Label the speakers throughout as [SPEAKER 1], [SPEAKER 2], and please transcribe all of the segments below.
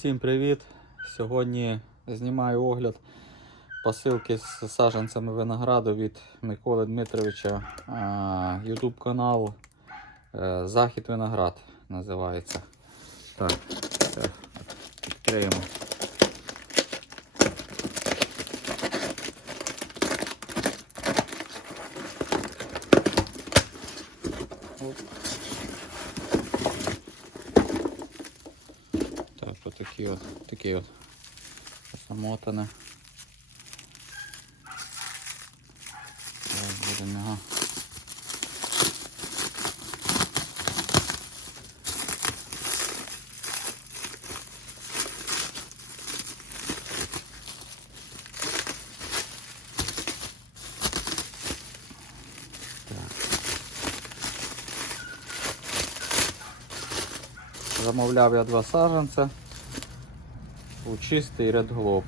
[SPEAKER 1] Всім привіт! Сьогодні знімаю огляд посилки з саджанцями винограду від Миколи Дмитровича. Ютуб канал е, Захід Виноград називається. Так, відкриємо. Оп. Так, от такі от, такі от замотане. Зараз будемо його. Замовляв я два саджанця. Лучистий Red.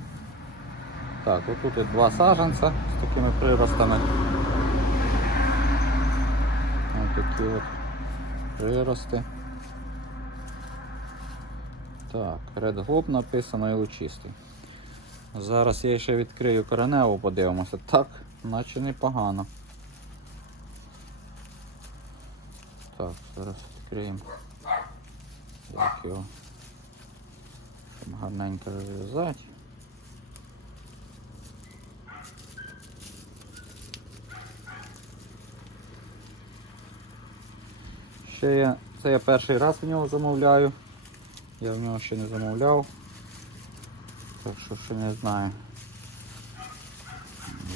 [SPEAKER 1] Так, отут два саджанця з такими приростами. Ось такі от прирости. Так, Red написано і лучистий. Зараз я ще відкрию кореневу, подивимося. Так, наче непогано. Так, зараз відкриємо. Як його щоб гарненько розв'язати. Ще я, це я перший раз в нього замовляю. Я в нього ще не замовляв. Так що ще не знаю.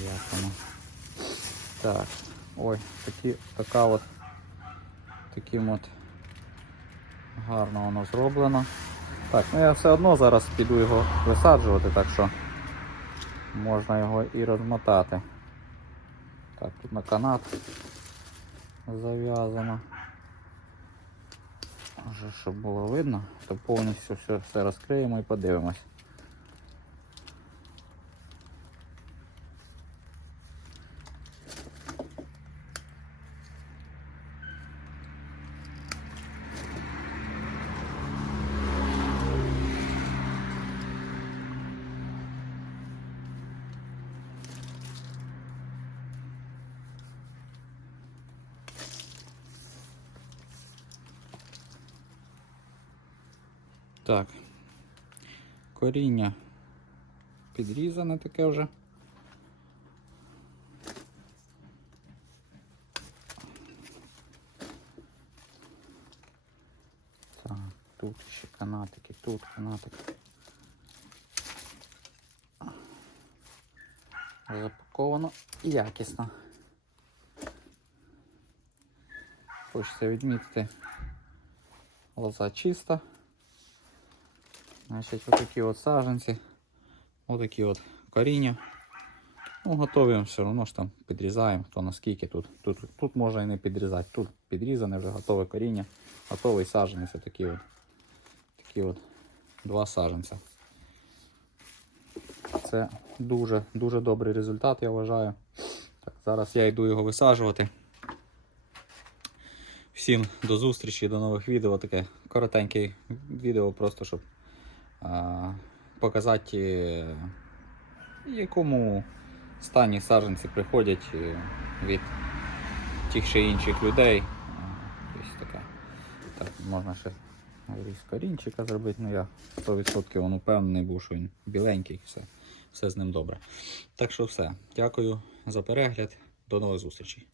[SPEAKER 1] Як воно. Так, ой, такі, така от таким от гарно воно зроблено. Так, ну я все одно зараз піду його висаджувати, так що можна його і розмотати. Так, тут на канат зав'язано. Вже щоб було видно, то повністю все, все розкриємо і подивимось. Так. Коріння підрізане таке вже. Так, тут ще канатики, тут канатик. Запаковано якісно. Хочеться відмітити лоза чиста. Значить, отакі от саженці, отакі от коріння. Ну, готові все одно ж там підрізаємо, то наскільки тут. Тут тут можна і не підрізати. Тут підрізане вже готове коріння, готовий саженець, такі от, такі от два саженця. Це дуже дуже добрий результат, я вважаю. Так, Зараз я йду його висаджувати. Всім до зустрічі, до нових відео. Таке коротеньке відео, просто щоб показати, е, в якому стані саджанці приходять е, від тих чи інших людей. Ось таке. Так, можна ще різ корінчика зробити, ну я 100% він упевнений був, що він біленький, все, все з ним добре. Так що все. Дякую за перегляд. До нових зустрічей.